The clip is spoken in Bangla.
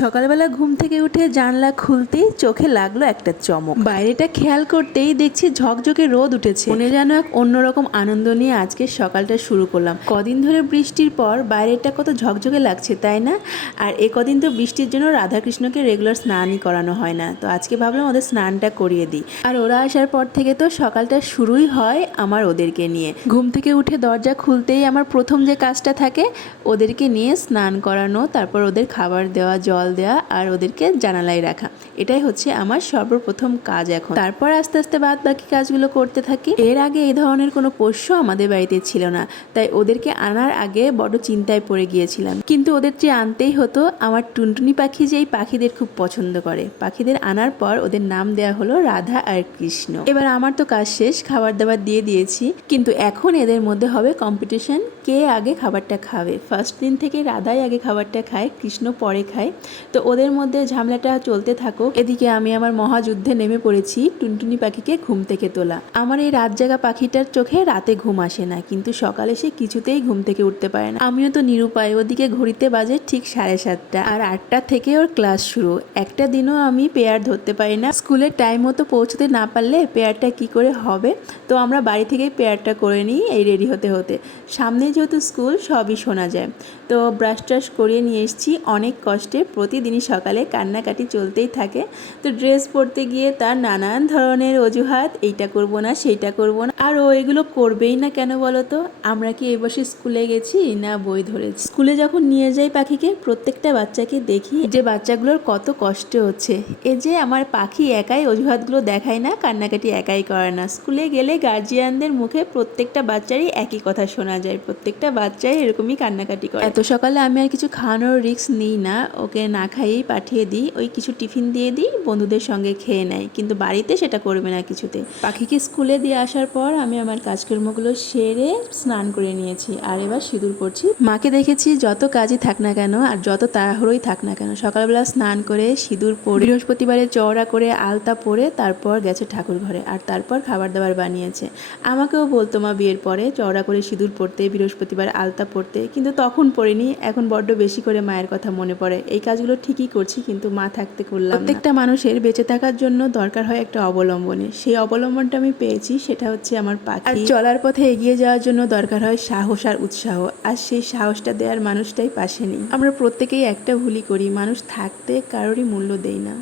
সকালবেলা ঘুম থেকে উঠে জানলা খুলতেই চোখে লাগলো একটা চমক। বাইরেটা খেয়াল করতেই দেখছি ঝকঝকে রোদ উঠেছে। মনে যেন এক অন্যরকম আনন্দ নিয়ে আজকে সকালটা শুরু করলাম। কদিন ধরে বৃষ্টির পর বাইরেটা কত ঝকঝকে লাগছে, তাই না? আর এ কদিন তো বৃষ্টির জন্য রাধাকৃষ্ণকে রেগুলার স্নানই করানো হয় না, তো আজকে ভাবলাম ওদের স্নানটা করিয়ে দিই। আর ওরা আসার পর থেকে তো সকালটা শুরুই হয় আমার ওদেরকে নিয়ে। ঘুম থেকে উঠে দরজা খুলতেই আমার প্রথম যে কাজটা থাকে ওদেরকে নিয়ে স্নান করানো, তারপর ওদের খাবার দেওয়া, জল দেওয়া আর ওদেরকে জানালায় রাখা। এটাই হচ্ছে আমার সর্বপ্রথম কাজ এখন। তারপর আস্তে আস্তে বাদ বাকি কাজগুলো করতে থাকি। এর আগে এই ধরনের কোনো পোষ্য আমাদের বাড়িতে ছিল না, তাই ওদেরকে আনার আগে বড় চিন্তায় পড়ে গিয়েছিলাম। কিন্তু ওদের যে আনতেই হতো। আমার টুনটুনি পাখি যে এই পাখিদের খুব পছন্দ করে। পাখিদের আনার পর ওদের নাম দেওয়া হলো রাধা আর কৃষ্ণ। এবার আমার তো কাজ শেষ, খাবার দাবার দিয়ে দিয়েছি, কিন্তু এখন এদের মধ্যে হবে কম্পিটিশন, কে আগে খাবারটা খাবে। ফার্স্ট দিন থেকে রাধাই আগে খাবারটা খায়, কৃষ্ণ পরে খায়। তো ওদের মধ্যে ঝামেলাটা চলতে থাকুক। এদিকে আমি আমার মহাযুদ্ধে নেমে পড়েছি টুনটুনি পাখিকে ঘুম থেকে তোলা। আমার এই রাত জাগা পাখিটার চোখে রাতে ঘুম আসে না, কিন্তু সকালে সে কিছুতেই ঘুম থেকে উঠতে পারে না। আমিও তো নিরুপায়। ওদিকে ঘড়িতে বাজে ঠিক 7:30, আর 8টা থেকে ওর ক্লাস শুরু। একটা দিনও আমি পেয়ার ধরতে পারি না। স্কুলের টাইম মতো পৌঁছতে না পারলে পেয়ারটা কি করে হবে। তো আমরা বাড়ি থেকেই পেয়ারটা করে নিই এই রেডি হতে হতে। সামনে যেহেতু স্কুল, সবই শোনা যায়। তো ব্রাশ ট্রাশ করিয়ে নিয়ে এসেছি অনেক কষ্টে। প্রতিদিনই সকালে কান্নাকাটি চলতেই থাকে। তো ড্রেস পরতে গিয়ে তার নানান ধরনের অজুহাত, এইটা করব না সেইটা করব না। আর ও এগুলো করবেই না কেন বলো তো? আমরা কি এই বছর স্কুলে গেছি না বই ধরেছি? স্কুলে যখন নিয়ে যাই পাখিকে, প্রত্যেকটা বাচ্চাকে দেখি যে বাচ্চাগুলোর কত কষ্ট হচ্ছে। এই যে আমার পাখি একাই অজুহাতগুলো দেখায় না, কান্নাকাটি একাই করে না। স্কুলে গেলে গার্জিয়ানদের মুখে প্রত্যেকটা বাচ্চারই একই কথা শোনা যায়, প্রত্যেকটা বাচ্চাই এরকমই কান্নাকাটি করে। এত সকালে আমি আর কিছু খাওয়ানোর রিস্ক নিই না, ওকে না খাইয়েই পাঠিয়ে দিই। ওই কিছু টিফিন দিয়ে দিই, বন্ধুদের সঙ্গে খেয়ে নেয়, কিন্তু বাড়িতে সেটা করবে না কিছুতে। পাখিকে স্কুলে দিয়ে আসার পর আমি আমার কাজকর্মগুলো সেরে স্নান করে নিয়েছি, আর এবার সিঁদুর পরছি। মাকে দেখেছি যত কাজই থাক না কেন আর যত তাড়াহুড়োই থাক না কেন, সকালবেলা স্নান করে সিঁদুর পরে বৃহস্পতিবারে চওড়া করে আলতা পরে তারপর গেছে ঠাকুর ঘরে, আর তারপর খাবার দাবার বানিয়েছে। আমাকেও বলতো মা বিয়ের পরে চওড়া করে সিঁদুর পরতে, বৃহস্পতিবার আলতা পরতে, কিন্তু তখন পড়িনি। এখন বড্ড বেশি করে মায়ের কথা মনে পড়ে। এই কাজগুলো ঠিকই করছি, কিন্তু মা থাকতে করলাম না। প্রত্যেকটা মানুষের বেঁচে থাকার জন্য দরকার হয় একটা অবলম্বনের। সেই অবলম্বনটা আমি পেয়েছি, সেটা হচ্ছে আমার পাখি। আর চলার পথে এগিয়ে যাওয়ার জন্য দরকার হয় সাহস আর উৎসাহ, আর সেই সাহসটা দেওয়ার মানুষটাই পাশে নেই। আমরা প্রত্যেকেই একটা ভুলই করি, মানুষ থাকতে কারোরই মূল্য দেই না।